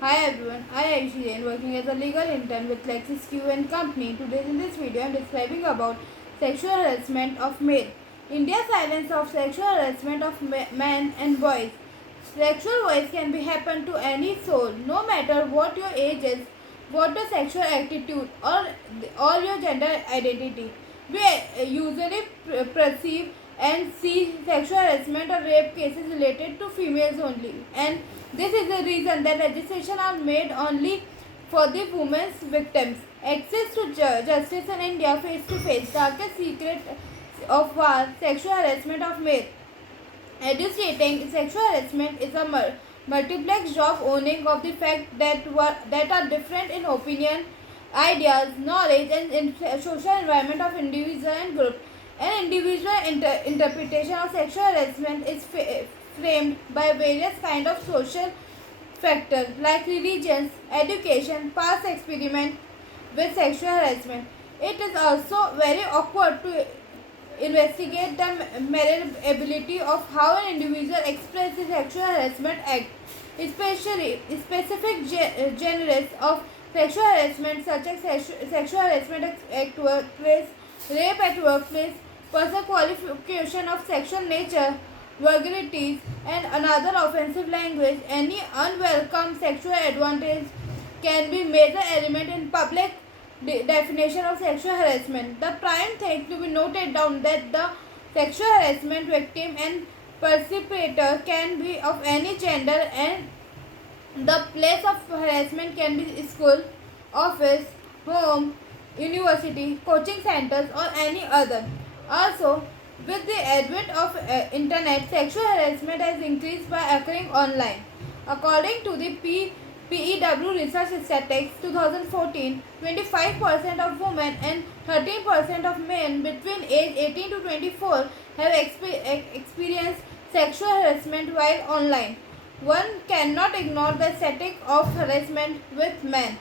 Hi everyone, I am Shiren working as a legal intern with Lexis Q and Company. Today in this video I am describing about sexual harassment of male. India's silence of sexual harassment of men and boys. Sexual violence can be happen to any soul, no matter what your age is, what your sexual attitude or your gender identity. We usually perceive and see sexual harassment or rape cases related to females only, and this is the reason that registration are made only for the women's victims. Access to justice in India face to face. Darkest secret of war, sexual harassment of male. Educating sexual harassment is a multiplex job owning of the fact that are different in opinion, ideas, knowledge, and in social environment of individual and group. An individual interpretation of sexual harassment is framed by various kind of social factors like religions, education, past experiment with sexual harassment. It is also very awkward to investigate the measurability of how an individual expresses sexual harassment act, especially specific genres of sexual harassment such as sexual harassment at workplace, rape at workplace, personal qualification of sexual nature, vulgarities, and another offensive language. Any unwelcome sexual advantage can be major element in public definition of sexual harassment. The prime thing to be noted down that the sexual harassment victim and perpetrator can be of any gender, and the place of harassment can be school, office, home, university, coaching centers, or any other. Also, with the advent of internet, sexual harassment has increased by occurring online. According to the PEW Research Statistics 2014, 25% of women and 13% of men between age 18 to 24 have experienced sexual harassment while online. One cannot ignore the static of harassment with men.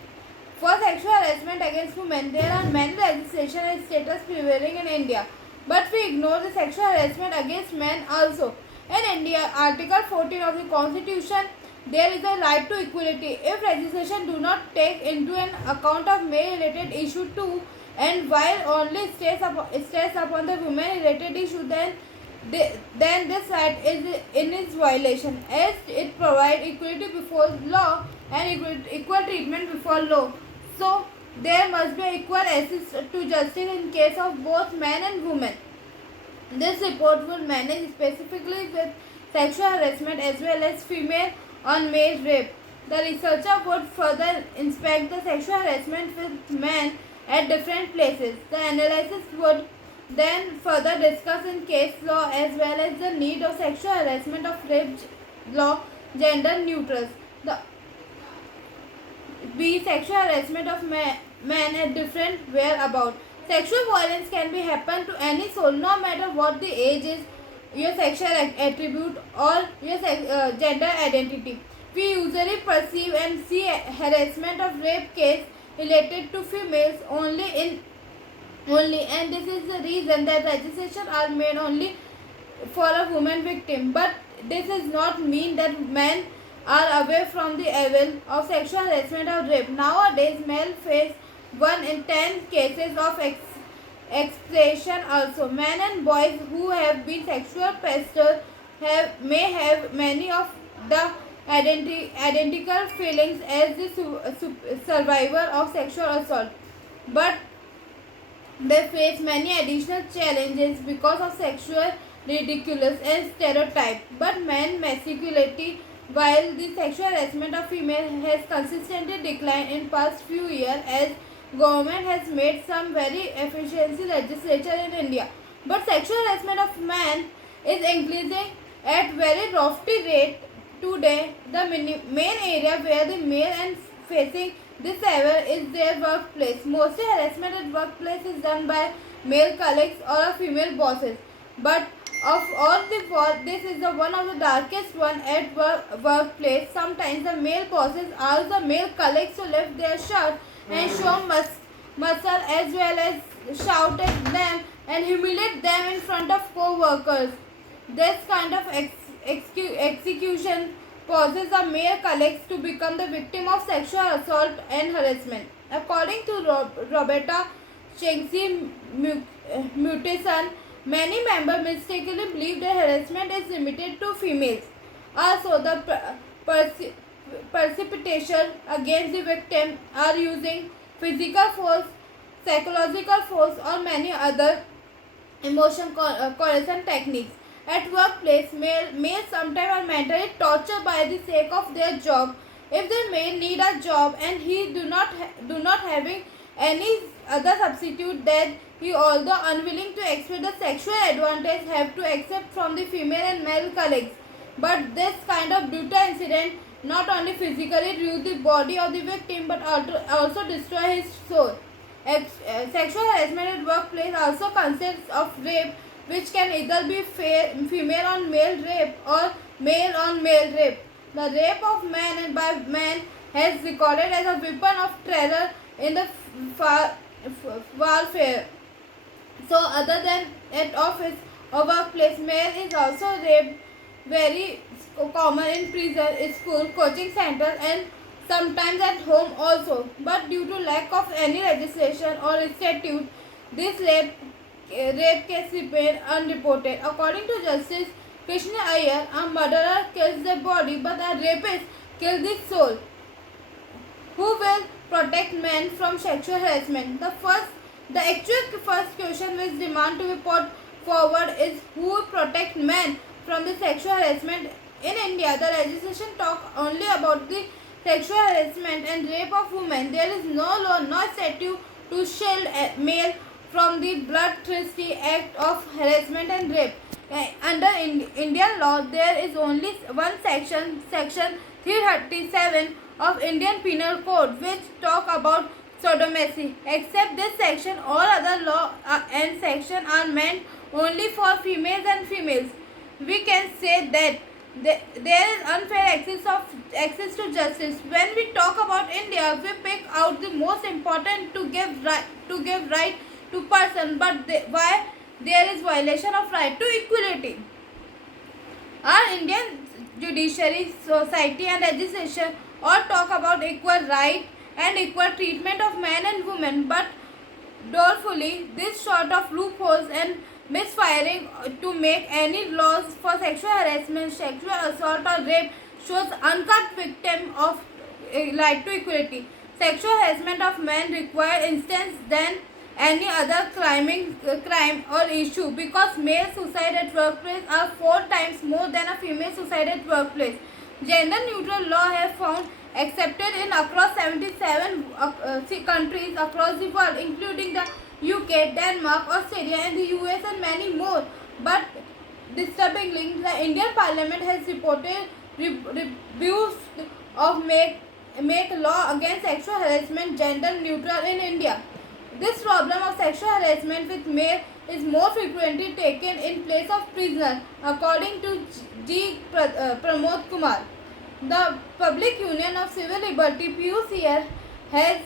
For sexual harassment against women, there are many legislation and status prevailing in India, but we ignore the sexual harassment against men also. In India, Article 14 of the Constitution, there is a right to equality. If legislation do not take into an account of male-related issue too, and while only stress upon the women-related issue, then this right is in its violation, as it provides equality before law and equal treatment before law. So there must be equal access to justice in case of both men and women. This report will manage specifically with sexual harassment as well as female on male rape. The researcher would further inspect the sexual harassment with men at different places. The analysis would then further discuss in case law as well as the need of sexual harassment of rape law gender neutral. The B. Sexual harassment of men at different whereabouts. Sexual violence can be happen to any soul, no matter what the age is, your sexual attribute, or your gender identity. We usually perceive and see harassment of rape case related to females only, and this is the reason that registrations are made only for a woman victim. But this does not mean that men are away from the evil of sexual harassment or rape. Nowadays, male face 1 in 10 cases of expression also. Men and boys who have been sexual pestered may have many of the identical feelings as the survivor of sexual assault, but they face many additional challenges because of sexual ridiculous and stereotype. But men masculinity, while the sexual harassment of female has consistently declined in past few years, as government has made some very efficiency legislature in India. But sexual harassment of man is increasing at very lofty rate today. The main area where the male and facing this ever is their workplace. Mostly harassment at workplace is done by male colleagues or female bosses. But of all this is the one of the darkest one at workplace. Sometimes the male bosses ask the male colleagues to lift their shirt and show muscle, as well as shout at them and humiliate them in front of co-workers. This kind of execution causes a male colleagues to become the victim of sexual assault and harassment. According to Roberta Shanksy Mutison, many members mistakenly believe that harassment is limited to females. Also, the precipitation against the victim are using physical force, psychological force, or many other emotion coercion techniques. At workplace, males sometimes are mentally tortured by the sake of their job. If the male need a job and he do not having any other substitute, then he, although unwilling to accept the sexual advantage, have to accept from the female and male colleagues. But this kind of brutal incident not only physically ruins the body of the victim but also destroy his soul. Sexual harassment at workplace also consists of rape, which can either be female on male rape or male on male rape. The rape of man and by man has recorded as a weapon of terror in the warfare. So, other than at office or workplace, male is also raped, very common in prison, school, coaching centers, and sometimes at home also. But due to lack of any legislation or statute, this rape case remain unreported. According to Justice Krishna Iyer, a murderer kills the body, but a rapist kills the soul. Who will protect men from sexual harassment? The actual first question which demand to be put forward is who will protect men from the sexual harassment. In India, the legislation talk only about the sexual harassment and rape of women. There is no law, no statute to shield a male from the bloodthirsty act of harassment and rape. Under Indian law, there is only one section, section 337 of Indian Penal Code, which talk about sodomy. Except this section, all other law and section are meant only for females and females. We can say that there is unfair access to justice. When we talk about India, we pick out the most important to give right to person, but why there is violation of right to equality. Our Indian judiciary, society, and legislation all talk about equal right and equal treatment of men and women, but dolefully, this sort of loopholes and misfiring to make any laws for sexual harassment, sexual assault, or rape shows uncut victim of right to equality. Sexual harassment of men require instance than any other crime or issue because male suicide at workplace are 4 times more than a female suicide at workplace. Gender neutral law have found accepted in across 77 countries across the world, including the UK, Denmark, Australia, and the US, and many more. But disturbingly, the Indian Parliament has reported refused of make law against sexual harassment gender neutral in India. This problem of sexual harassment with male is more frequently taken in place of prisoner, according to G. Pramod Kumar. The Public Union of Civil Liberty (PUCL) has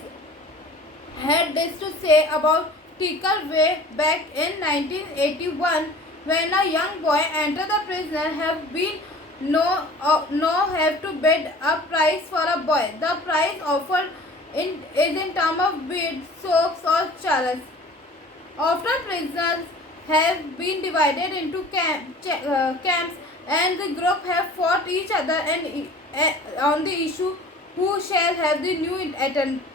had this to say about Tikal way back in 1981 when a young boy entered the prison have been have to bid a price for a boy. The price offered is in term of beads, soaps or chalice. After prisoners have been divided into camps and the group have fought each other and on the issue who shall have the new attempt.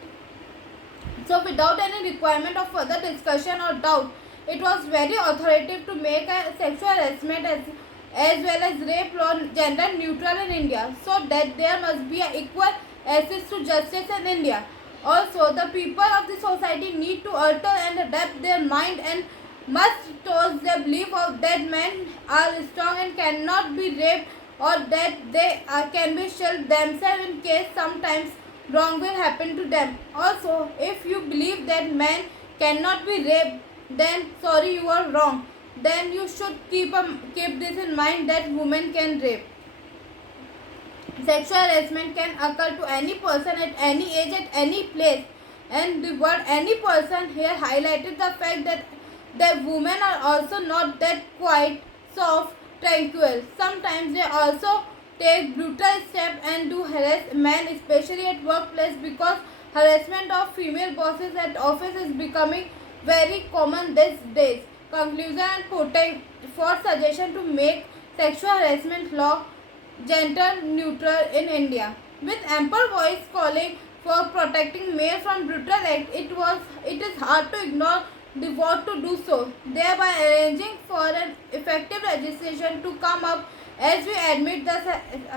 So without any requirement of further discussion or doubt, it was very authoritative to make a sexual harassment as well as rape law gender neutral in India, so that there must be an equal access to justice in India. Also, the people of the society need to alter and adapt their mind and must towards the belief of that men are strong and cannot be raped, or that they can be shielded themselves in case sometimes wrong will happen to them. Also, if you believe that men cannot be raped, then sorry, you are wrong. Then you should keep this in mind that women can rape. Sexual harassment can occur to any person at any age, at any place. And the word any person here highlighted the fact that the women are also not that quiet, soft, tranquil. Sometimes they also take brutal steps and do harass men, especially at workplace, because harassment of female bosses at office is becoming very common these days. Conclusion and quoting for suggestion to make sexual harassment law gender neutral in India. With ample voice calling for protecting male from brutal act, it is hard to ignore the vote to do so, thereby arranging for an effective legislation to come up as we admit the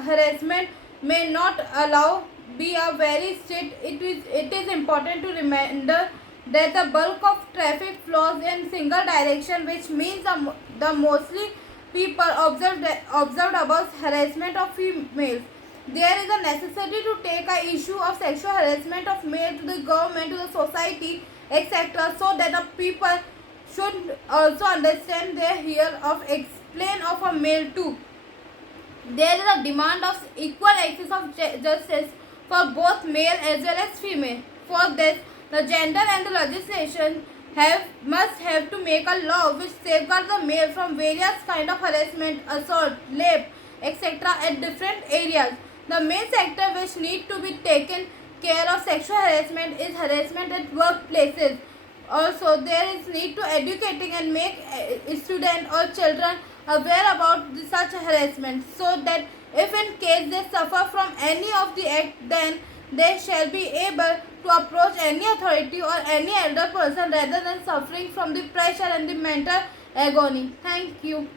harassment may not allow be a very strict. It is important to remember that the bulk of traffic flows in single direction, which means the mostly people observed about harassment of females. There is a necessity to take a issue of sexual harassment of male to the government, to the society, etc., so that the people should also understand their here of explain of a male too. There is a demand of equal access of justice for both male as well as female. For this, the gender and the legislation must have to make a law which safeguards the male from various kind of harassment, assault, rape, etc. at different areas. The main sector which need to be taken care of sexual harassment is harassment at workplaces. Also, there is need to educating and make students or children aware about such harassment, so that if in case they suffer from any of the act, then they shall be able to approach any authority or any elder person rather than suffering from the pressure and the mental agony. Thank you.